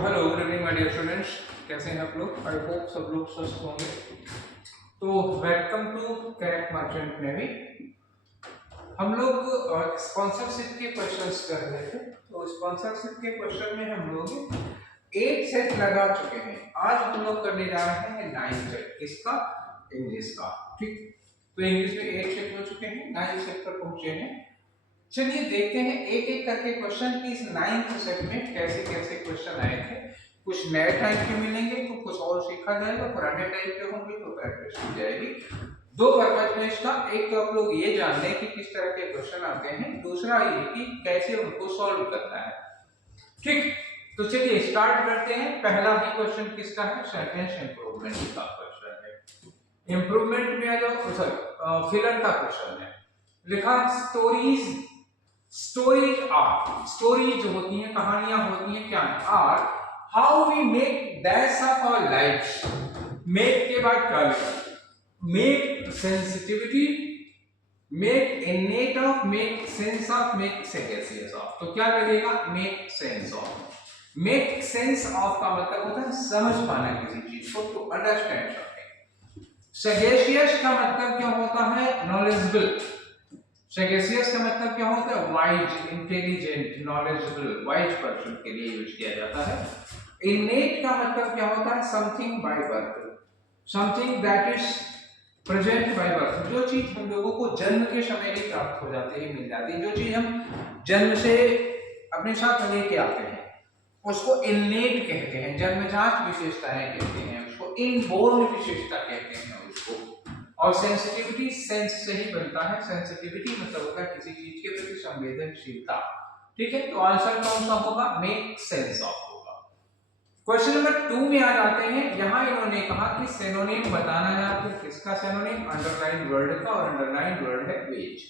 Hello good evening my dear students, कैसे हैं आप लोग? आई होप सब लोग स्वस्थ होंगे। तो welcome to Carat merchant navy. हम लोग स्पॉन्सरशिप के क्वेश्चंस कर रहे थे। तो स्पॉन्सरशिप के क्वेश्चन में हम लोग 8 सेट लगा चुके हैं। आज हम लोग करने जा रहे हैं 9 सेट। किसका? इंग्लिश का। ठीक, तो इंग्लिश में 8 सेट हो चुके हैं, 9 सेट पर पहुंचे हैं। चलिए देखते हैं एक एक करके क्वेश्चन की इस 9th सेट में कैसे कैसे क्वेश्चन आए थे। कुछ नए टाइप के मिलेंगे तो कुछ और सीखा जाएगा, पुराने टाइप के होंगे तो प्रैक्टिस की जाएगी। दो पर्पज में इसका, एक तो आप लोग ये जान लें कि किस तरह के क्वेश्चन आते हैं, दूसरा ये कि कैसे उनको सॉल्व करना है। ठीक, तो चलिए स्टार्ट करते हैं। पहला ही क्वेश्चन किसका है? सेंटेंस इंप्रूवमेंट का क्वेश्चन है। इंप्रूवमेंट में आ जाओ, सॉरी फिलर का क्वेश्चन है। लिखा स्टोरीज, स्टोरीज आर, स्टोरी जो होती हैं, कहानियां होती हैं, क्या है? Are how we make dash of our life. Make के बाद क्या लिखा? Make sensitivity, make innate of, make sense of, make sagacious of. तो क्या लगेगा? Make sense of. Make sense of का मतलब होता है समझ पाना किसी चीज को, टू अंडरस्टैंड समथिंग। सेगेसियस का मतलब क्या होता है? नॉलेजेबल। सेगेसियस का मतलब क्या होता है? Wise, intelligent, knowledgeable, wise person के लिए यूज किया जाता है। इनेट का मतलब क्या होता है? Something by birth, something that is present by birth. जो चीज हम लोगों को जन्म के समय ही प्राप्त हो जाती है, मिल जाती है, जो चीज हम जन्म से अपने साथ लेके आते हैं, उसको इनेट कहते हैं। जन्मजात विशेषताएं कहते हैं उसको, इनबोर्न विशेषता कहते हैं उसको। और सेंसिटिविटी सेंस से ही बनता है। सेंसिटिविटी मतलब होता है किसी चीज के प्रति संवेदनशीलता। ठीक है, तो आंसर कौन सा होगा? मेक सेंस ऑफ होगा। क्वेश्चन नंबर 2 में आ जाते हैं। यहां इन्होंने कहा कि सिनोनिम बताना है आपको। किसका सिनोनिम? अंडरलाइन वर्ड का, और अंडरलाइन वर्ड है veg.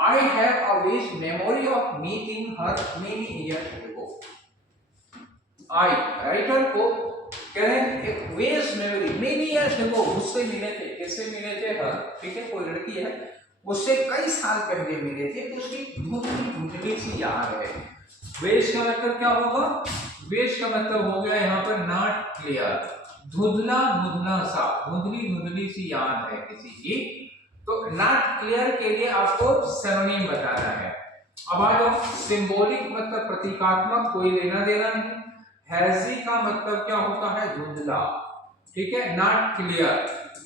I have a vague memory of meeting her many years ago. I writer को कह रहे हैं एक vague memory, many years ago, उससे मिले थे। किससे मिले थे? हर, ठीक है, कोई लड़की है, उससे कई साल पहले मिले थे, तो उसकी धुंधली धुंधली सी याद है। वेज का मतलब क्या होगा? वेज का मतलब हो गया यहाँ पर नॉट क्लियर, धुंधला धुंधला सा, धुंधली धुंधली सी याद है किसी की। तो नॉट क्लियर के लिए आपको सिनोनिम बताना है। अब आ जाओ, सिंबॉलिक मतलब प्रतीकात्मक, कोई लेना देना नहीं। हैजी का मतलब क्या होता है? धुंधला। ठीक है, नॉट क्लियर,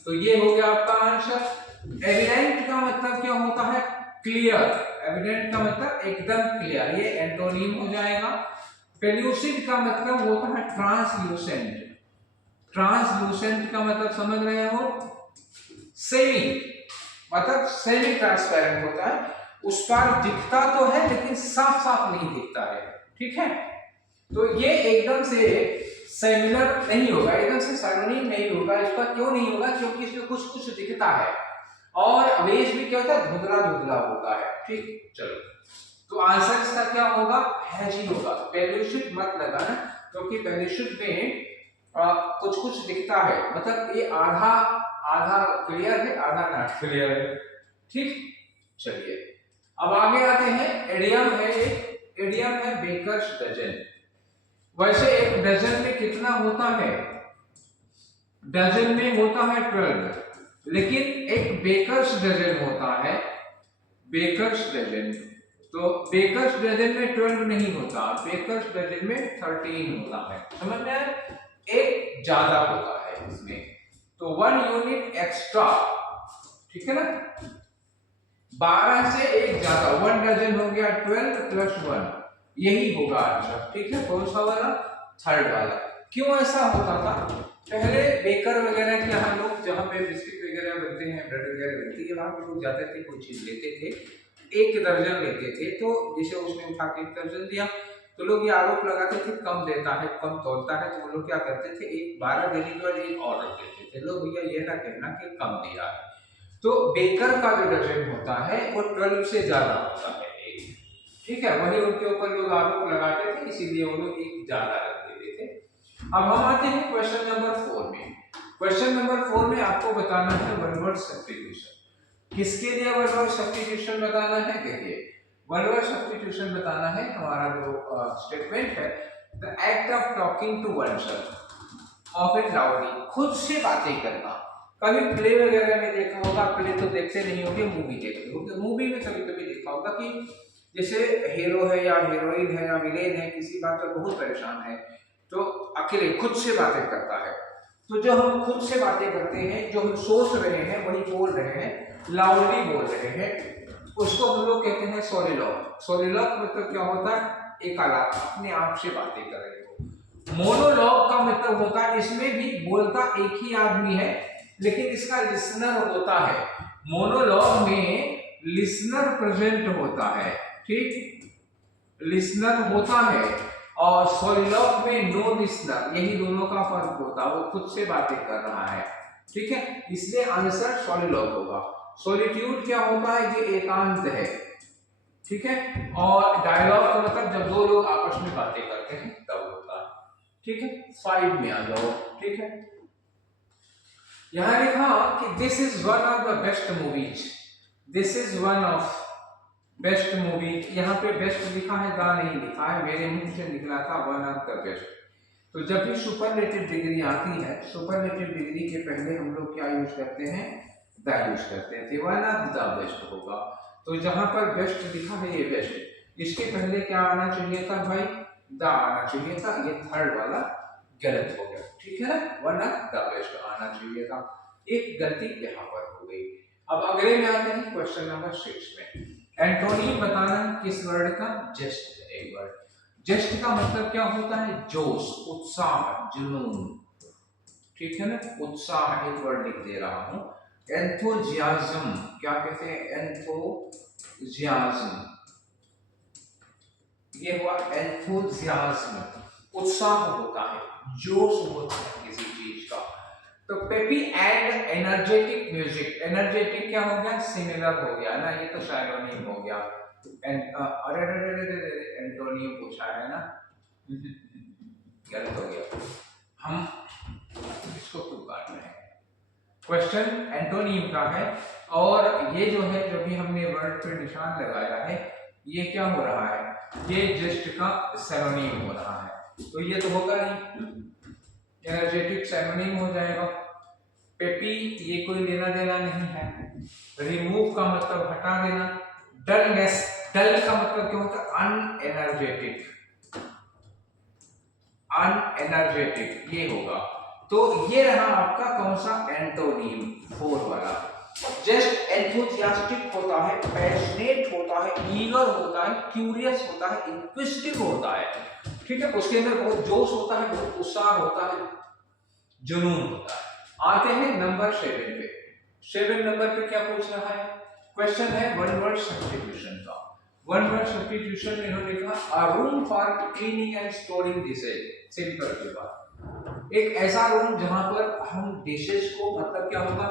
तो ये हो गया आपका आंसर। एविडेंट का मतलब क्या होता है? क्लियर। एविडेंट का मतलब एकदम क्लियर, ये एंटोनिम हो जाएगा। पेल्यूसिड का मतलब होता है ट्रांसल्यूसेंट। ट्रांसल्यूसेंट का मतलब समझ रहे हो? सेमी, मतलब सेमी ट्रांसपेरेंट होता है, उस पर दिखता तो है लेकिन साफ साफ नहीं दिखता है। ठीक है, तो ये एकदम से सिमिलर नहीं होगा, एकदम से सिनोनिम नहीं होगा। इसका क्यों नहीं होगा? क्योंकि इसमें कुछ कुछ दिखता है, और अवेज भी क्या होता है? धुंधला धुंधला होता है। ठीक, चलो, तो आंसर इसका क्या होगा? हैजी होगा। पेल्यूसिड मत लगाना, क्योंकि पेल्यूसिड में कुछ कुछ दिखता है, मतलब ये आधा आधा क्लियर है, आधा नॉट क्लियर है। ठीक, चलिए अब आगे आते हैं। एडियम है, एक एडियम है बेकर्स डजन। वैसे एक डजन में कितना होता है? डजन में होता है 12, लेकिन एक बेकर्स डजन होता है, बेकर्स डजन। तो बेकर्स डजन में 12 नहीं होता, बेकर्स डजन में 13 होता है। समझ में आया? एक ज्यादा होता है इसमें, तो 1 यूनिट एक्स्ट्रा। ठीक है ना, 12 से एक ज्यादा, 1 डजन हो गया 12 प्लस 1, यही होगा आंसर। ठीक है, कौन सा वाला? थर्ड वाला। क्यों ऐसा होता था? पहले बेकर वगैरह के यहाँ लोग, जहाँ पे बिस्किट वगैरह बनते हैं, ब्रेड वगैरह बनती है, वहां पे लोग जाते थे, कोई चीज लेते थे, 1 दर्जन लेते थे। तो जैसे उसने उठा के 1 दर्जन दिया, तो लोग ये आरोप लगाते थे कम देता है, कम तोलता है। तो वो लोग क्या करते थे? 12 देने के बाद एक और रख देते थे। लोग भैया ये ना कहना कि कम दिया है। तो बेकर का जो डजन होता है वो 12 से ज्यादा होता है, एक। ठीक है, वही उनके ऊपर लोग आरोप लगाते थे, इसीलिए वो लोग एक ज्यादा रख देते थे। अब हम आते हैं क्वेश्चन नंबर 4 में। क्वेश्चन नंबर 4 में आपको बताना है वन वर्ड सब्स्टिट्यूशन। किसके लिए वन वर्ड सब्स्टिट्यूशन बताना है? देखिए, वन वर्ड सब्स्टिट्यूशन बताना है, हमारा जो स्टेटमेंट है the act of talking to oneself often loudly, खुद से बातें करना। कभी प्ले वगैरह में देखा होगा, प्ले तो देखते नहीं होंगे, मूवी देखते होंगे। मूवी में कभी कभी देखा होगा कि जैसे हीरो है या हीरोइन है या विलेन है, किसी बात पर बहुत परेशान है तो अकेले खुद से बातें करता है। तो जो हम खुद से बातें करते हैं, जो हम सोच रहे हैं वही बोल रहे हैं, लाउडली बोल रहे हैं, उसको हम लोग कहते हैं सोलिलॉग। सोलिलॉग मतलब क्या होता है? एकालाप, अपने आप से बातें कर रहे हो। मोनोलॉग का मतलब होता है इसमें भी बोलता एक ही आदमी है लेकिन इसका लिसनर होता है। मोनोलॉग में लिसनर प्रेजेंट होता है, ठीक, लिसनर होता है, और सोलिलॉग में नो लिसनर, यही दोनों का फर्क होता है, वो खुद से बातें कर रहा है, ठीक है, इसलिए आंसर सोलिलॉग होगा। सोलिट्यूड क्या होता है? ये एकांत है, ठीक है, और डायलॉग का मतलब जब दो लोग आपस में बातें करते हैं तब होता है, ठीक है। 5 में आ जाओ, ठीक है। यहां लिखा कि this is one of the best movies, this is one of best movie. यहाँ पे बेस्ट लिखा है, द नहीं लिखा है, मेरे मुंह से निकला था वन ऑफ द बेस्ट। तो जब भी सुपरलेटिव डिग्री आती है, सुपरलेटिव डिग्री के पहले हम लोग क्या यूज करते हैं? द यूज करते हैं, वन ऑफ द बेस्ट होगा। तो जहां पर बेस्ट लिखा है ये बेस्ट, इसके पहले क्या आना चाहिए था भाई? द आना चाहिए था, ये थर्ड वाला गलत हो गया, ठीक है ना, वन ऑफ द बेस्ट आना चाहिए था, एक गलती यहाँ पर हो गई। अब अगले में आते हैं क्वेश्चन नंबर 6 में। एंटोनिम बताना है किस वर्ड का? जेस्ट है एक वर्ड। जेस्ट का मतलब क्या होता है? जोश, उत्साह, जुनून, ठीक है ना, उत्साह, एक वर्ड लिख दे रहा हूं। एंथुजियाज्म, क्या कहते हैं? एंथुजियाज्म, ये हुआ एंथुजियाज्म, उत्साह होता है, जोश होता है किसी चीज का। तो peppy and energetic music, energetic क्या हो गया? सिमिलर हो गया ना, ये तो साइनोनिम हो गया। अरे एंटोनियम पूछा है ना, गलत हो गया, हम इसको क्यों काट रहे हैं? क्वेश्चन एंटोनियम का है, और ये जो है, जो भी हमने वर्ड पे निशान लगाया है, ये क्या हो रहा है? ये जेस्ट का सिनोनिम हो रहा है, तो ये तो होगा नहीं, एनर्जेटिक सिनोनिम हो जाएगा। पेपी ये कोई लेना देना नहीं है। रिमूव का मतलब हटा देना। डलनेस, डल का मतलब क्या होता है? अनएनर्जेटिक, अनएनर्जेटिक ये होगा। तो ये रहा आपका कौन सा? एंटोनिम 4 वाला। जस्ट एंथुसियास्टिक होता है, पैशनेट होता है, ईगर होता है, क्यूरियस होता है, इंक्विजिटिव होता है, ठीक है, उसके अंदर बहुत जोश होता है, बहुत उत्साह होता है, जुनून होता है। आते हैं नंबर 7 पे। 7 नंबर पे क्या पूछ रहा है? क्वेश्चन है वन वर्ड सब्स्टिट्यूशन का। वन वर्ड सब्स्टिट्यूशन में इन्होंने कहा a room for cleaning and storing dishes. Simple सी बात, एक ऐसा रूम जहां पर हम डिशेज को, मतलब क्या होगा?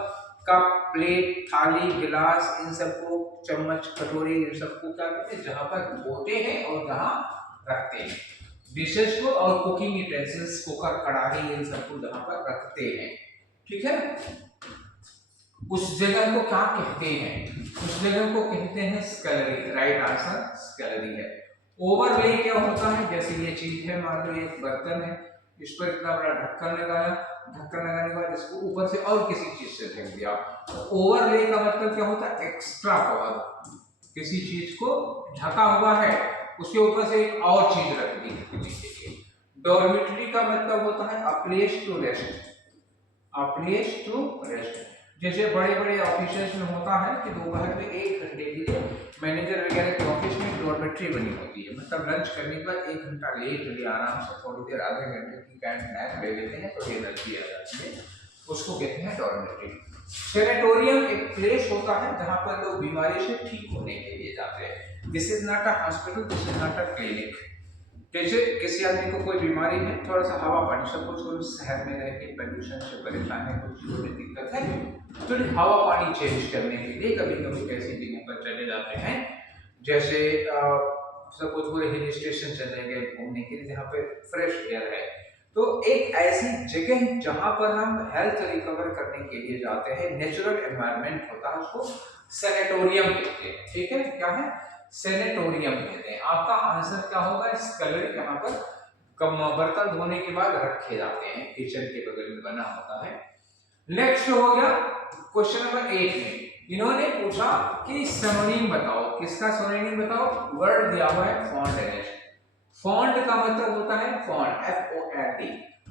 कप, प्लेट, थाली, गिलास, इन सबको, चम्मच, कटोरी, इन सबको क्या कहते हैं? जहां पर धोते हैं और जहां रखते हैं डिशेज को, और कुकिंग यूटेंसिल्स, कुकर, कढ़ाई, इन सबको जहां पर रखते हैं, ठीक है, उस जगह को क्या कहते हैं? उस जगह को कहते हैं स्कैलरी। राइट आंसर स्कैलरी है। ओवरले क्या होता है? जैसे ये चीज है, मान लो एक बर्तन है, इस पर इतना बड़ा ढक्कन लगाया, ढक्कन लगाने के बाद इसको ऊपर से और किसी चीज से ढक दिया। ओवरले का मतलब क्या होता है? एक्स्ट्रा कवर, किसी चीज को ढका हुआ है, उसके ऊपर से एक और चीज रख दी ढकने के लिए। डॉर्मिटरी का मतलब होता है a place to rest, a place to rest. जैसे बड़े बड़े ऑफिस में होता है कि दोपहर में 1 घंटे के लिए मैनेजर वगैरह के ऑफिस में डॉर्मेट्री बनी होती है, मतलब लंच करने के बाद 1 घंटा लेट लिए आराम से, थोड़ी देर आधे घंटे की कैंट नैप ले लेते हैं तो एनर्जी आ जाती है, उसको कहते हैं डॉर्मेट्री। सेनेटोरियम एक प्लेस होता है जहां पर लोग बीमारी से ठीक होने के लिए जाते हैं। This is not a hospital, this is not a clinic. जैसे किसी आदमी को कोई बीमारी है, थोड़ा सा हवा पानी, सपोज कोई शहर में रह के पोल्यूशन से परेशान है, कुछ चीजों में दिक्कत है, तो हवा पानी चेंज करने के लिए कभी कभी ऐसी जगह पर चले जाते हैं, जैसे सपोज कोई हिल स्टेशन चले गए घूमने के लिए जहाँ पे फ्रेश एयर है। तो एक ऐसी जगह जहां पर हम हेल्थ रिकवर करने के लिए जाते हैं, नेचुरल एनवायरनमेंट होता है, उसको सेनेटोरियम कहते हैं, ठीक है, क्या है? सेनेटोरियम कहते हैं। आपका आंसर क्या होगा? स्कैलरी यहाँ पर बर्तन धोने के बाद रखे जाते हैं, किचन के बगल में बना होता है। नेक्स्ट हो गया क्वेश्चन नंबर 8 में इन्होंने पूछा कि सिनोनिम बताओ, किसका सिनोनिम बताओ। वर्ड दिया हुआ है फॉन्टनेस। फॉन्ट का मतलब होता है फॉन्ट, FONT।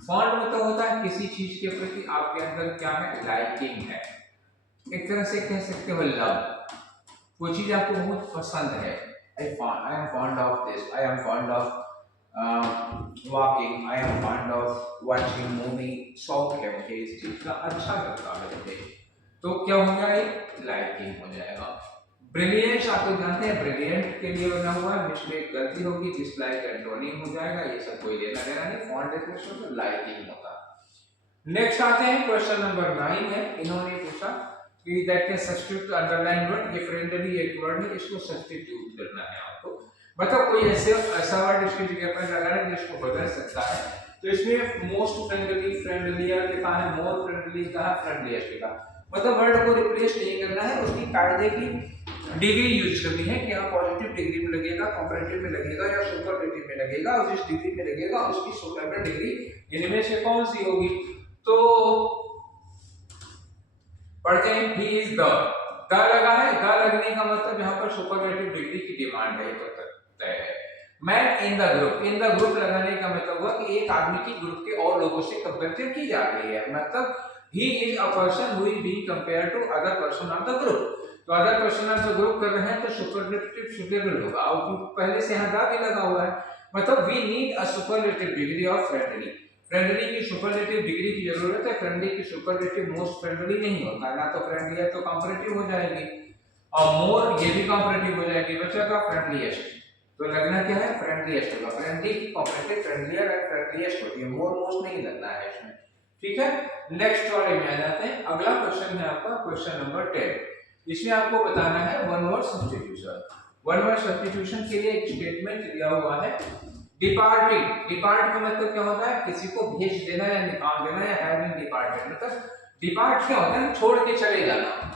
फॉन्ट मतलब होता है किसी चीज के प्रति आपके अंदर क्या है, लाइकिंग है, एक तरह से कह सकते हो लव। कोई चीज आपको बहुत पसंद है, I am fond of this, I am fond of walking, I am fond of watching movie, शौक है मुझे इस चीज का, अच्छा लगता है मुझे, तो क्या हो गया, ये लाइकिंग हो जाएगा। ब्रिलियंट आप लोग जानते हैं ब्रिलियंट के लिए बना हुआ है, मिस्टेक गलती होगी डिसलाइक एंटोनिम हो जाएगा, ये सब कोई लेना देना नहीं, फॉन्ट डेफिनेशन तो लाइकिंग होता है। नेक्स्ट आते हैं क्वेश्चन नंबर 9 है, इन्होंने पूछा कि that can substitute underline word, ये फ्रेंडली एक वर्ड है, इसको सब्स्टिट्यूट करना है आपको, मतलब कोई ऐसा वर्ड इसकी जगह पर लगाना है जिसको बदल सकता है। तो इसमें मोस्ट फ्रेंडली, फ्रेंडलियर लिखा है, मोर फ्रेंडली लिखा है, फ्रेंडलीस्ट लिखा, मतलब वर्ड को रिप्लेस नहीं करना है, उसकी कायदे की डिग्री यूज करनी है कि यहाँ पॉजिटिव डिग्री में लगेगा, कंपैरेटिव में लगेगा या सुपरलेटिव में लगेगा, और जिस डिग्री में लगेगा उसकी सुपरलेटिव डिग्री इनमें से कौन सी होगी। तो पढ़ते हैं ही इज द लगा है, द लगने का मतलब यहाँ पर सुपरलेटिव डिग्री की डिमांड है, तो तय है। Man in the group, in the group लगाने का मतलब हुआ कि एक आदमी की ग्रुप के और लोगों से कंपेयर की जा रही है, मतलब he is a person who is being compared to other person of the group. तो other person of the group कर रहे हैं तो सुपरलेटिव सुटेबल होगा, और पहले से यहाँ द भी लगा हुआ है, मतलब we need a superlative degree of friendly. Friendly की सुपरलेटिव डिग्री की जरूरत है, फ्रेंडली की सुपरलेटिव मोस्ट फ्रेंडली नहीं होता है, ना तो फ्रेंडली है तो कंपैरेटिव हो जाएगी, और मोर ये भी कंपैरेटिव हो जाएगी, बचेगा फ्रेंडलीएस्ट। तो लगना क्या है, फ्रेंडलीएस्ट होगा, फ्रेंडली की कंपैरेटिव फ्रेंडलियर एंड फ्रेंडलीएस्ट होती है, मोर मोस्ट नहीं लगना है इसमें, ठीक है। नेक्स्ट वाले में आ जाते हैं, अगला क्वेश्चन है आपका क्वेश्चन नंबर 10, इसमें आपको बताना है one word substitution. One word substitution के लिए एक स्टेटमेंट दिया हुआ है, डिपार्टिंग। डिपार्ट का मतलब क्या होता है, किसी को भेज देना या निकाल देना, या हैव बीन डिपार्टेड, मतलब डिपार्ट क्या होता है, छोड़ के चले जाना।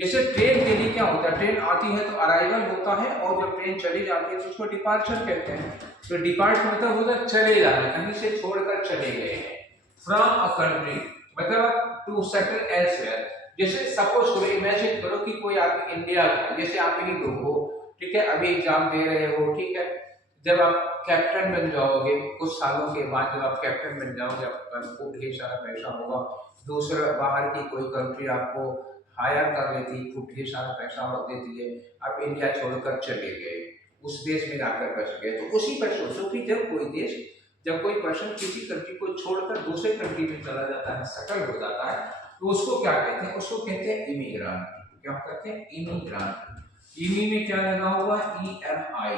जैसे ट्रेन के लिए क्या होता है, ट्रेन आती है तो अराइवल होता है, और जब ट्रेन चली जाती है तो उसको डिपार्चर कहते हैं। तो डिपार्ट का मतलब होता है चले जाना, कहीं से छोड़कर चले गए हैं। फ्रॉम अ कंट्री मतलब टू सेटल एल्सवेयर, जैसे सपोज करो, इमेजिन करो कि कोई आदमी इंडिया का, जैसे आप ही लोग हो, ठीक है, अभी एग्जाम दे रहे हो, ठीक है, जब आप कैप्टन बन जाओगे कुछ सालों के बाद, जब आप कैप्टन बन जाओगे आपको ढेर सारा पैसा होगा, दूसरे बाहर की कोई कंट्री आपको हायर कर लेती, खूब ढेर सारा पैसा देती है, आप इंडिया छोड़कर चले गए, उस देश में जाकर बच गए। तो उसी पर सोचो कि जब कोई देश, जब कोई पर्सन किसी कंट्री को छोड़कर दूसरे कंट्री में चला जाता है, सेटल हो जाता है, तो उसको क्या कहते हैं, उसको कहते हैं इमिग्रेंट। क्या कहते हैं, इमिग्रेंट। इमी में क्या लगा हुआ है, EMI।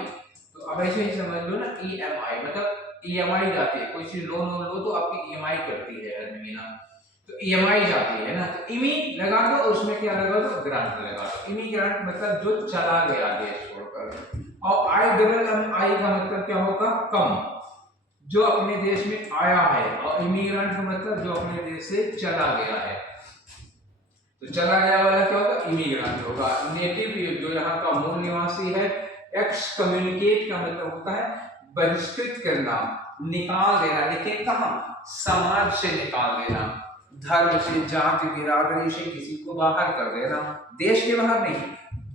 तो अब ऐसे ही समझ लो ना, EMI मतलब EMI जाती है, कोई चीज लोन लो तो आपकी EMI करती है आदमी ना, तो EMI जाती है ना, तो इमी लगा दो, उसमें क्या लगा दो, ग्रांट लगा दो। इमिग्रेंट मतलब जो चला गया देश छोड़कर, और IMMI का मतलब क्या होगा, कम, जो अपने देश में आया है, और इमिग्रेंट का मतलब जो अपने देश से चला गया है। तो चला गया वाला क्या होगा, इमिग्रेंट होगा। नेटिव जो यहाँ का मूल निवासी है। एक्स कम्युनिकेट का मतलब होता है बहिष्कृत करना, निकाल देना, लेकिन कहाँ, समाज से निकाल देना, धर्म से, जाति बिरादरी से किसी को बाहर कर देना, देश के बाहर नहीं,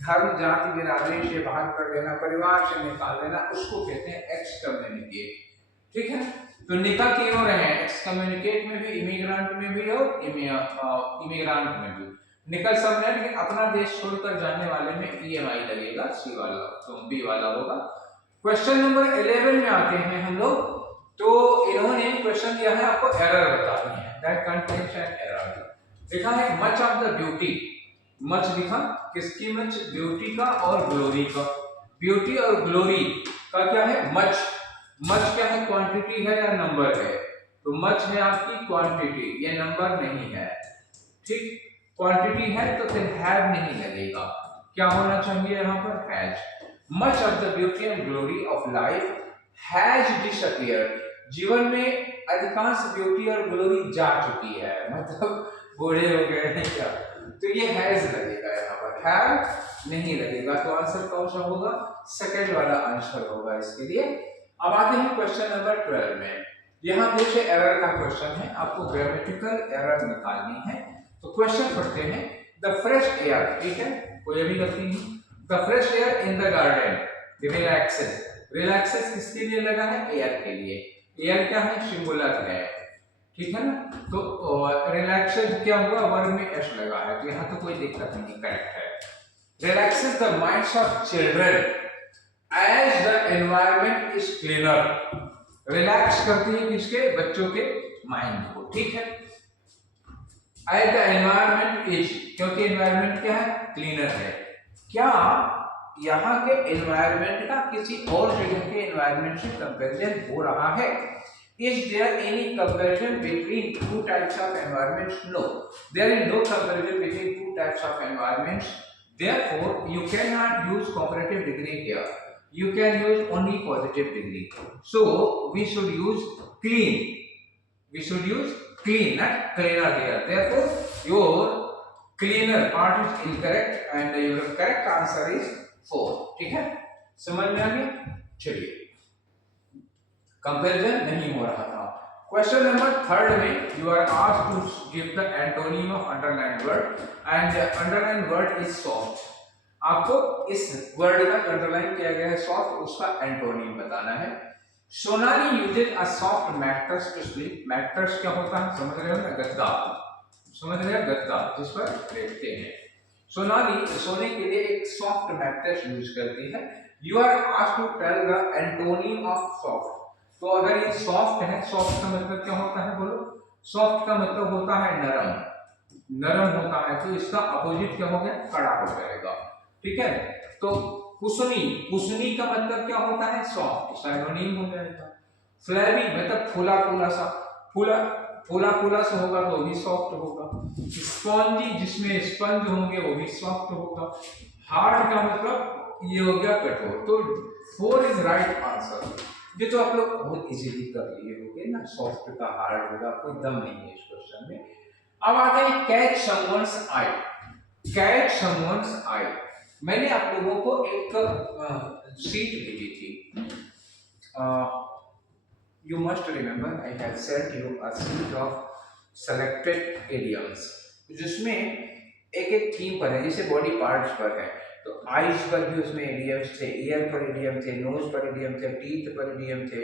धर्म जाति बिरादरी से बाहर कर देना, परिवार से निकाल देना, उसको कहते हैं एक्स कम्युनिकेट, ठीक है। तो निकल क्यों रहे हैं, एक्स कम्युनिकेट में भी, इमिग्रेंट में भी और इमिग्रेंट में भी, निकल सब है, लेकिन अपना देश छोड़कर जाने वाले में EMI लगेगा, सी वाला, तो बी वाला होगा। क्वेश्चन नंबर 11 में आते हैं हम लोग, तो इन्होंने क्वेश्चन दिया है आपको एरर बतानी है, दैट कंटेन्स एन एरर। लिखा है much of the beauty, much लिखा किसकी, मच, ब्यूटी का और ग्लोरी का। ब्यूटी और ग्लोरी का क्या है, मच। मच क्या है, क्वांटिटी है या नंबर है, तो मच है आपकी क्वांटिटी, ये नंबर नहीं है, ठीक। क्वांटिटी है तो फिर हैव नहीं लगेगा, क्या होना चाहिए यहाँ पर, has. Much of the beauty and glory of life has disappeared, जीवन में अधिकांश ब्यूटी और ग्लोरी जा चुकी है, मतलब बूढ़े हो गए हैं क्या, तो ये हैज लगेगा यहाँ पर, हैव नहीं लगेगा। तो आंसर कौन सा होगा, सेकंड वाला आंसर होगा इसके लिए। अब आते हैं क्वेश्चन नंबर 12 में। यहाँ देखिए एरर का क्वेश्चन है, आपको ग्रामेटिकल एरर निकालनी है। तो क्वेश्चन पढ़ते हैं। द फ्रेश एयर, ठीक है, कोई अभी गलती नहीं। The fresh air in the garden relaxes, relaxes किसके लिए लगा है? एयर के लिए। एयर क्या है? सिंगुलर है, ठीक है ना। तो रिलैक्सेस क्या हुआ? वर्ब में एस लगा है, तो यहाँ तो कोई दिक्कत नहीं, करेक्ट है। Relaxes the minds of children as the environment is cleaner, relax करती है किसके? बच्चों के माइंड को, ठीक है। एज द एनवायरमेंट इज, क्योंकि एनवायरमेंट क्या है? क्लीनर है। क्या यहाँ के एनवायरमेंट का किसी और जगह के एनवायरमेंट से कंपैरिजन हो रहा है? Is there any comparison between two types of environments? No, there is no comparison between two types of environments. Therefore, you cannot use comparative degree here. You can use only positive degree. So, we should use clean. We should use clean, not cleaner here. Therefore, your cleaner part is incorrect and your correct answer is 4. ठीक है? समझ में आ गया? चलिए, comparison नहीं हो रहा था। क्वेश्चन नंबर 3 में you are asked to give the antonym of underline word and underline word is soft. आपको इस वर्ड का अंडरलाइन किया गया है सॉफ्ट, उसका एंटोनिम बताना है। Sonali uses a soft mattress to sleep. Mattress क्या होता है? समझ रहे हो ना? गद्दा, समझ रहे हो? गद्दा जिस पर लेटते हैं। सोनाली सोने के लिए एक सॉफ्ट मैट्रेस यूज करती है। You are asked to tell the antonym of soft. तो अगर ये सॉफ्ट है, सॉफ्ट का मतलब क्या होता है? बोलो। सॉफ्ट का मतलब होता है नरम, नरम होता है, तो इसका अपोजिट क्या हो गया? कड़ा हो जाएगा, ठीक है। तो कुसनी, कुसनी का मतलब क्या होता है? सॉफ्ट, सिनोनिम हो जाएगा। फ्लैबी मतलब फूला फूला सा, फूला फूला फूला सा होगा तो भी सॉफ्ट होगा। स्पॉन्जी, जिसमें स्पंज होंगे वो भी सॉफ्ट होगा। हार्ड का मतलब ये हो गया कठोर। तो 4 इज राइट आंसर। ये तो आप लोग बहुत इजीली कर लिए होंगे ना, सॉफ्ट का हार्ड होगा, कोई दम नहीं है इस क्वेश्चन में। अब आते हैं कैच समवन्स आई। कैच समवन्स आई, मैंने आप लोगों को एक शीट भेजी थी। You must remember I have sent you a sheet of selected idioms, जिसमें एक एक थीम पर है, जैसे बॉडी पार्ट्स पर है। तो आईज पर भी उसमें इडियम्स थे, ईयर पर इडियम थे, नोज पर इडियम थे, टीथ पर इडियम थे,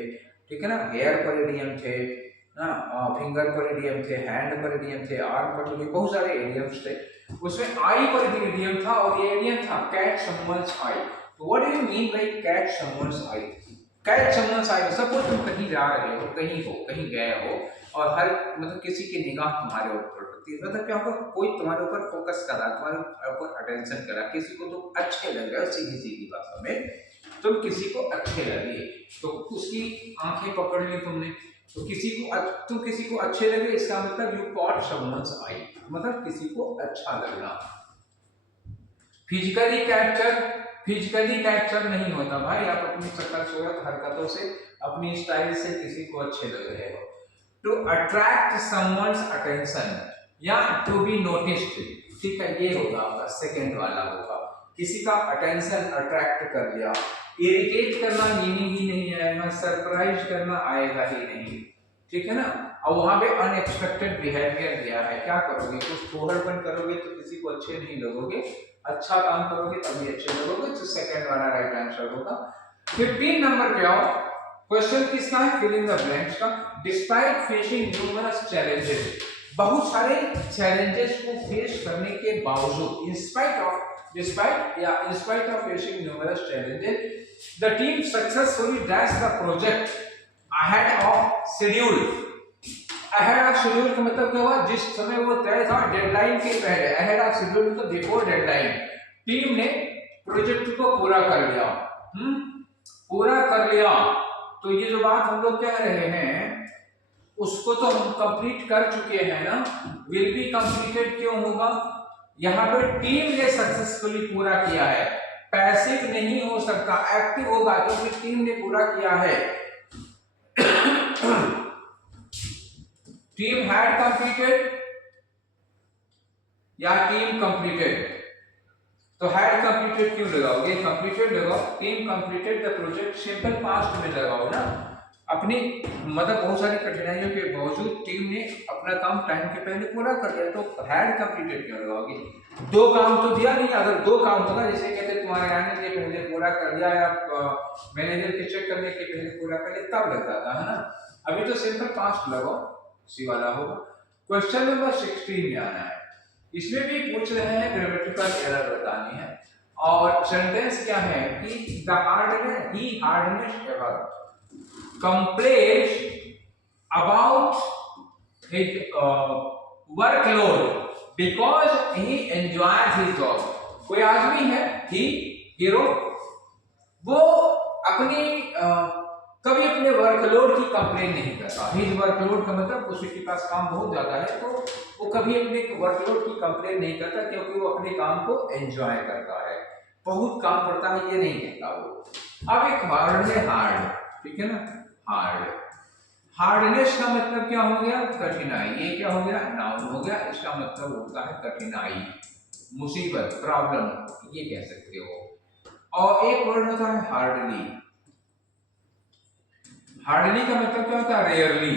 ठीक है ना, हेयर पर इडियम थे ना, फिंगर पर इडियम थे, हैंड पर इडियम थे, आर्म पर इडियम, बहुत सारे इडियम्स थे। उसमें आई पर भी इडियम था और ये इडियम था कैच समवन्स आई। तो what do you mean by catch someone's I? Catch someone's I, suppose तुम कहीं जा रहे हो, कहीं गए हो और हर मतलब किसी की निगाह तुम्हारे ऊपर पड़ती है, मतलब क्या होगा? कोई तुम्हारे ऊपर फोकस कर रहा, तुम्हारे ऊपर अटेंशन कर रहा, किसी को तुम अच्छे लग रहे हो, सीधी सीधी भाषा में तुम किसी को अच्छे लगे तो उसकी आंखें पकड़ ली तुमने, तो तुम किसी को अच्छे लगे, इसका मतलब यू कॉट समवन्स आई, मतलब किसी को अच्छा लगना। फिजिकली कैप्चर नहीं होता भाई, आप अपनी शक्ल सूरत हरकतों से, अपनी स्टाइल से किसी को अच्छे लग रहे हो। टू अट्रैक्ट समवन्स अटेंशन या टू बी नोटिस्ड, ठीक है, ये होगा आपका सेकंड वाला होगा। किसी का अटेंशन अट्रैक्ट कर लिया। इरिटेट करना मीनिंग ही नहीं आएगा, सरप्राइज करना आएगा ही नहीं, ठीक है ना। और वहां पे अनएक्सपेक्टेड बिहेवियर दिया है, क्या करोगे? कुछ फोहरपन करोगे तो किसी को अच्छे नहीं लगोगे, अच्छा काम करोगे तभी अच्छे लगोगे, तो सेकंड वाला राइट आंसर होगा। 15 नंबर पे आओ। क्वेश्चन किसका है? फिल इन द ब्लैंक्स का। डिस्पाइट फेसिंग न्यूमरस चैलेंजेस, बहुत सारे चैलेंजेस को फेस करने के बावजूद, in spite of facing numerous challenges, the team successfully dashed the project ahead of schedule. ahead of schedule का मतलब क्या हुआ? जिस समय वो तय था डेडलाइन के पहले, ahead of schedule मतलब बिफोर डेडलाइन, टीम ने प्रोजेक्ट को पूरा कर लिया। पूरा कर लिया। तो ये जो बात हम लोग कह रहे हैं उसको तो हम कंप्लीट कर चुके हैं ना। विल बी कंप्लीटेड क्यों होगा? यहाँ पे टीम ने सक्सेसफुली पूरा किया है, पैसिव नहीं हो सकता, एक्टिव होगा क्योंकि टीम ने पूरा किया है। टीम हैड कंप्लीटेड या टीम कंप्लीटेड? तो हैड कंप्लीटेड क्यों लगाओगे, कंप्लीटेड लगाओ, team completed the project, simple past में लगाओ ना। अपनी मतलब बहुत सारी कठिनाइयों के बावजूद टीम ने अपना काम टाइम के पहले पूरा कर दिया, तो हैड कंप्लीटेड क्यों लगाओगे। दो काम तो दिया नहीं, अगर दो काम होगा जैसे कहते तुम्हारे आने के पहले पूरा कर दिया या मैनेजर के चेक करने के पहले पूरा कर लिया तब लग जाता है ना। अभी तो सिंपल पास्ट लगाओ, सी वाला होगा। क्वेश्चन नंबर 16 में आना है, इसमें भी पूछ रहे हैं ग्रामेटिकल एरर बतानी है, और सेंटेंस क्या है कि the hardness he hardness ever complains about his workload because he enjoys his job। कोई आदमी है ही हीरो, वो अपनी कभी अपने वर्कलोड की कंप्लेन नहीं करता। हिज वर्कलोड का मतलब उसके पास काम बहुत ज्यादा है, तो वो कभी अपने वर्कलोड की कंप्लेन नहीं करता क्योंकि वो अपने काम को एंजॉय करता है। बहुत काम पड़ता है ये नहीं कहता वो। अब एक वर्ड है हार्ड, ठीक है ना, हार्ड। हार्डनेस का मतलब क्या हो गया, कठिनाई। ये क्या हो गया, नाउन हो गया, इसका मतलब होता है कठिनाई, मुसीबत, प्रॉब्लम, ये कह सकते हो। और एक वर्ड होता है हार्डली। हार्डली का मतलब क्या होता है, रेयरली,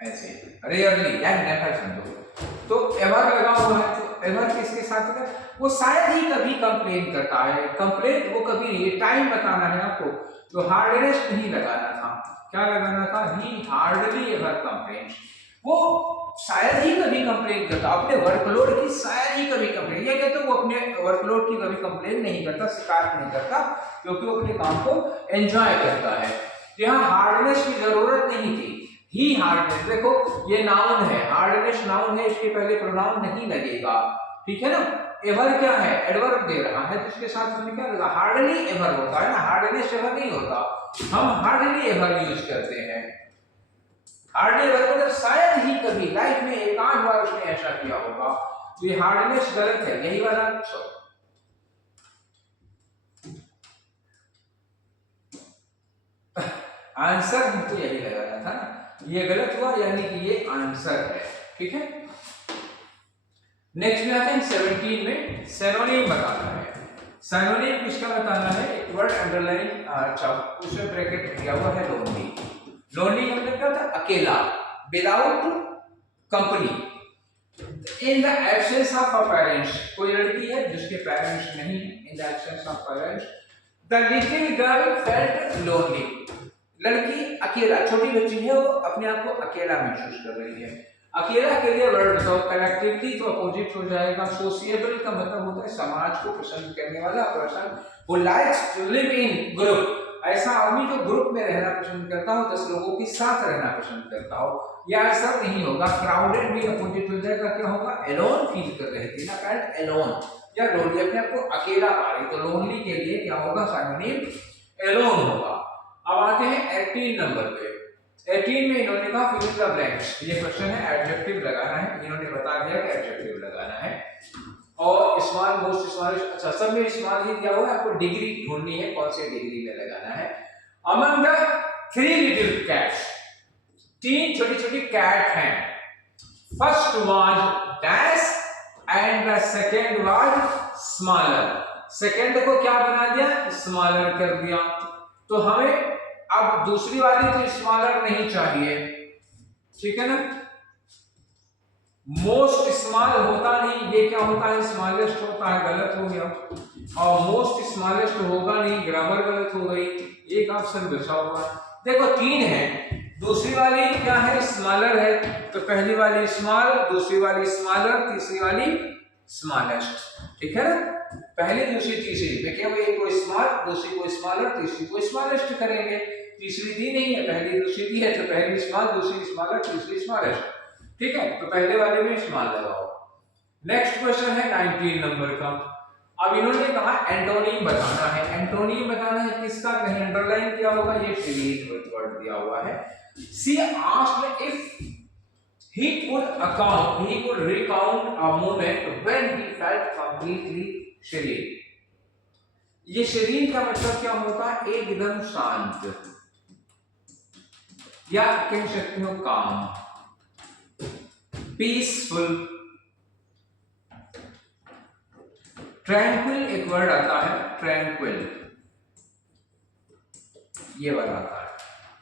ऐसे रेयरली या नेवर समझो। तो एवर लगा हुआ है, तो एवर किसके साथ है, वो शायद ही कभी कंप्लेन करता है। कंप्लेन वो कभी नहीं, टाइम बताना है आपको, तो हार्डनेस नहीं लगाना था, क्या लगाना था, ही हार्डली एवर कंप्लेन। वो शायद ही कभी कंप्लेन करता, अपने वर्कलोड की शायद ही कभी कंप्लेन, ये कहते वो अपने वर्कलोड की कभी कंप्लेन नहीं करता, शिकायत नहीं करता, क्योंकि वो अपने काम को एंजॉय करता है। यहाँ हार्डनेस की जरूरत नहीं थी, ही हार्डनेस। देखो ये नाउन है, हार्डनेस नाउन है, इसके पहले प्रोनाउन नहीं लगेगा, ठीक है ना। एवर क्या है, एडवर्ब दे रहा है, तो इसके साथ हमें क्या लगा, हार्डली एवर होता है ना, हार्डनेस एवर नहीं होता, हम हार्डली एवर यूज करते हैं। हार्डली एवर मतलब शायद ही कभी लाइफ में एक आध बार उसने ऐसा किया होगा, तो ये हार्डनेस गलत है, यही वाला आंसर हमको यही लगाना था ना, ये गलत हुआ, यानी कि ये आंसर है, ठीक है। नेक्स्ट में आते हैं 17 में, सिनोनिम बताना है। सिनोनिम किसका बताना है, एक वर्ड अंडरलाइन, अच्छा उसमें ब्रैकेट दिया हुआ है, लोनली। लोनली का मतलब क्या होता है, अकेला, without company. In the absence of a parents, कोई लड़की है जिसके पेरेंट्स नहीं है, in the absence of parents the little girl felt lonely. लड़की अकेला, छोटी बच्ची है, वो अपने आप को अकेला महसूस कर रही है। अकेला के लिए वर्ड बताओ, कलेक्टिवली तो अपोजिट हो जाएगा। सोशिएबल का मतलब होता है समाज को पसंद करने वाला person, who likes to live in group. ऐसा आदमी जो ग्रुप में रहना पसंद करता हो, 10 लोगों के साथ रहना पसंद करता हो। या ऐसा नहीं होगा, क्राउडेड भी अपोजिट हो जाएगा, क्या होगा, एलोन फील कर रही थी ना, फेल्ट एलोन या लोनली, अपने आप को अकेला पा रही, तो लोनली के लिए क्या होगा, सिनोनिम एलोन होगा। अब आते हैं 18 नंबर पे। 18 में इन्होंने कहा फिल इन द ब्लैंक्स, ये क्वेश्चन है, एडजेक्टिव लगाना है, इन्होंने बता दिया कि एडजेक्टिव लगाना है। और स्मॉल, मोस्ट स्मॉल, अच्छा सब में स्मॉल ही दिया हुआ है, आपको डिग्री ढूंढनी है, कौन से डिग्री में लगाना है। अमंग द 3 लिटिल कैट्स, 3 छोटी छोटी कैट हैं। First was dash and the second was smaller. Second को क्या बना दिया, स्मॉलर कर दिया। तो हमें अब दूसरी वाली तो स्मॉलर नहीं चाहिए, ठीक है ना। मोस्ट स्मॉल होता नहीं, ये क्या होता है, स्मॉलेस्ट होता है, गलत हो गया। और मोस्ट स्मॉलेस्ट होगा नहीं, ग्रामर गलत हो गई, एक ऑप्शन बचा हुआ। देखो 3 है, दूसरी वाली क्या है, स्मॉलर है, तो पहली वाली स्मॉल, दूसरी वाली स्मॉलर, तीसरी वाली स्मॉलेस्ट, ठीक है ना। पहली दूसरी तीसरी में क्या हुआ, एक को स्मॉल, दूसरी को स्मॉलर, तीसरी को स्मॉलेस्ट करेंगे। तीसरी दी नहीं है, पहली दूसरी दी है, तो पहली स्मॉल, दूसरी स्मॉलर, तीसरी स्मॉलेस्ट, ठीक है। तो पहले वाले में स्मॉल लगाओ। नेक्स्ट क्वेश्चन है 19 नंबर का। अब इन्होंने कहा एंटोनिम बताना है। एंटोनिम बताना है किसका, कहीं अंडरलाइन किया होगा, ये सिविल वर्ड दिया हुआ है। She asked if he could recount a moment when he felt completely serene। ये serene का मतलब क्या होता है, एकदम शांत, या कह सकते हो काम, पीसफुल, ट्रैंक्विल एक वर्ड आता है, ट्रैंक्विल, ये वर्ड आता है।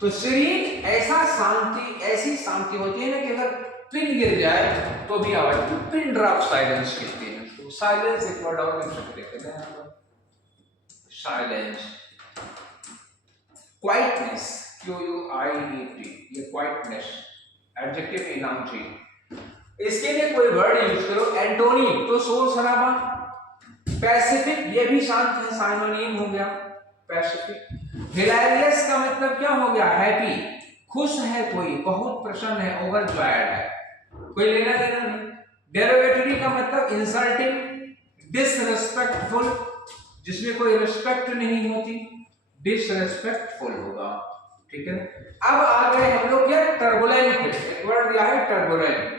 तो सीरीन ऐसा शांति, ऐसी शांति होती है ना कि अगर पिन गिर जाए तो भी आवाज, पिन ड्रॉप साइलेंस कहते हैं। तो साइलेंस एक वर्ड और मिल सकते हैं, साइलेंस। क्वाइटनेस, QUIET, ये क्वाइटनेस एडजेक्टिव है, नाउन चाहिए। इसके लिए कोई वर्ड यूज करो, एंटोनी तो शोर शराबा, पैसिफिक ये भी शांत है, साइनोनिम हो गया पैसिफिक। हिलेरियस का मतलब क्या हो गया, हैप्पी, खुश है कोई, बहुत प्रसन्न है, ओवरजॉयड है, कोई लेना देना नहीं। डेरिवेटरी का मतलब इंसल्टिंग, डिसरिस्पेक्टफुल, जिसमें कोई रिस्पेक्ट नहीं होती, डिसरिस्पेक्टफुल होगा, ठीक है। अब आ गए हम लोग क्या, टर्बुलेंट, एक वर्ड दिया है टर्बुलेंट।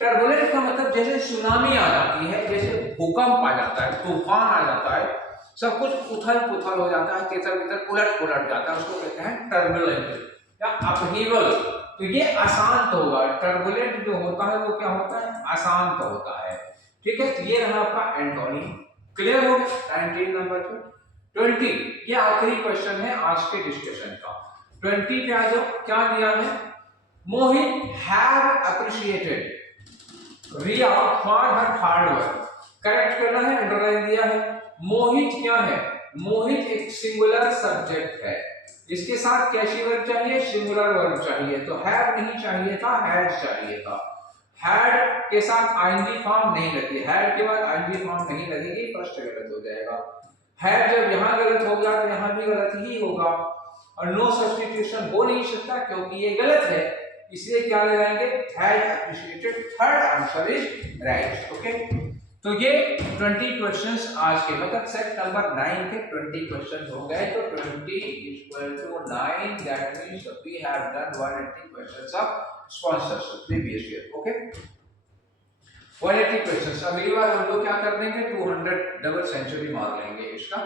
टर्बुलेंट का मतलब जैसे सुनामी आ जाती है, जैसे भूकंप आ जाता है, तूफान आ जाता है, सब कुछ उथल पुथल हो जाता है, तितर बितर उलट पुलट जाता है, उसको कहते हैं टर्बुलेंट या अपहीवल। तो ये अशांत होगा, टर्बुलेंट जो होता है वो क्या होता है, अशांत होता है, ठीक है। तो ये रहा आपका एंटोनी, क्लियर हो गया 19 नंबर पे। 20 ये आखिरी क्वेश्चन है आज के डिस्कशन का। 20 पे आ जाओ, क्या दिया है, Mohit have appreciated Riya for her hard work, correct करना है, अंडरलाइन दिया है। मोहित क्या है, मोहित एक सिंगुलर सब्जेक्ट है, इसके साथ कैसी वर्ब चाहिए, सिंगुलर वर्ब चाहिए, तो हैव नहीं चाहिए था, हैड चाहिए था। हैड के साथ आईएनजी फॉर्म नहीं लगती, हैड के बाद आईएनजी फॉर्म नहीं लगेगी, फर्स्ट गलत हो जाएगा। हैड जब यहाँ गलत हो गया तो यहाँ भी गलत ही होगा, और नो सब्स्टिट्यूशन हो नहीं सकता क्योंकि ये गलत है, इसलिए क्या लगाएंगे, had appreciated, third answer is right, okay. तो ये 20 क्वेश्चंस आज के, मतलब सेट नंबर 9 के 20 क्वेश्चंस हो गए। तो 20 equal to 9, that means we have done 180 questions of sponsorship previous year, okay. 180 questions, अगली बार हम लोग क्या कर देंगे, 200 डबल सेंचुरी मार लेंगे इसका।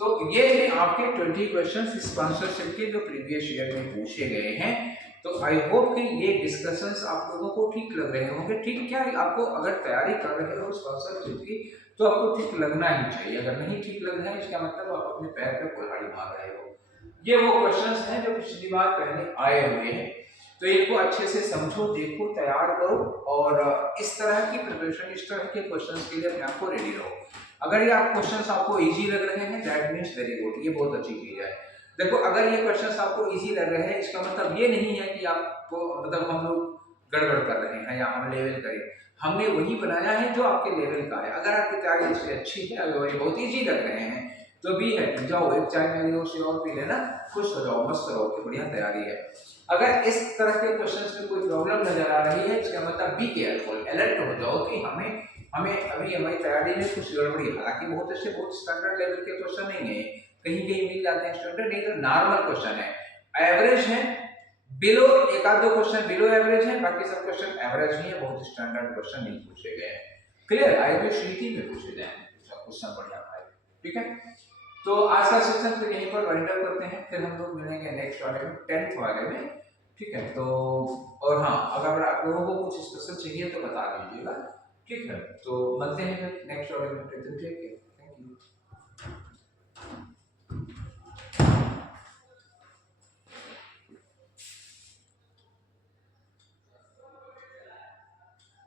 तो ये है आपके 20 क्वेश्चंस स्पॉन्सरशिप के जो प्रीवियस ईयर में पूछे गए हैं। तो आई होप कि ये डिस्कशंस आप लोगों को ठीक लग रहे होंगे। ठीक क्या है, आपको अगर तैयारी कर रहे हो स्पॉन्सरशिप की तो आपको ठीक लगना ही चाहिए, अगर नहीं ठीक लग रहा है इसका मतलब आप अपने पैर पे कुल्हाड़ी मार रहे हो। ये वो क्वेश्चंस हैं जो पिछली बार पहले आए हुए हैं, तो इनको अच्छे से समझो, देखो, तैयार करो, और इस तरह की प्रिपरेशन, इस तरह के क्वेश्चंस के लिए अपने आपको रेडी रहो। अगर ये आप क्वेश्चंस आपको इजी लग रहे हैं, दैट मींस वेरी गुड, ये बहुत अच्छी चीज है। देखो, अगर ये क्वेश्चंस आपको इजी लग रहे हैं, इसका मतलब ये नहीं है कि आपको, मतलब हम लोग गड़बड़ कर रहे हैं या हम लेवल करें, हमने वही बनाया है जो आपके लेवल का है। अगर आपकी तैयारी इससे अच्छी है, अगर ये बहुत इजी लग रहे हैं तो भी है, जाओ एक चाय मेरी ओर से और पी लेना, खुश हो जाओ, मस्त रहो, बढ़िया तैयारी है। अगर इस तरह के क्वेश्चंस में कोई प्रॉब्लम नजर आ रही है, इसका मतलब बी केयरफुल, अलर्ट हो जाओ कि हमें अभी हमारी तैयारी में कुछ गड़बड़ी। हालांकि बहुत ऐसे बहुत स्टैंडर्ड लेवल के क्वेश्चन नहीं है, कहीं कहीं मिल जाते हैं स्टैंडर्ड, नहीं तो नॉर्मल क्वेश्चन है, एवरेज है, बिलो एक आध दो क्वेश्चन बिलो एवरेज है, बाकी सब क्वेश्चन एवरेज ही है, बहुत स्टैंडर्ड क्वेश्चन नहीं पूछे गए हैं। क्लियर, आईबीसीटी में पूछे जाएंगे सब क्वेश्चन, बढ़िया है, ठीक है। तो आज का सेशन तो यहीं पर वाइंड अप करते हैं, फिर हम लोग मिलेंगे नेक्स्ट वाले में, 10th वाले में, ठीक है। तो और हाँ, अगर आप लोगों को कुछ स्पेशल चाहिए तो बता दीजिएगा, ठीक है। तो मिलते हैं फिर नेक्स्ट वाले में, ठीक है, थैंक यू।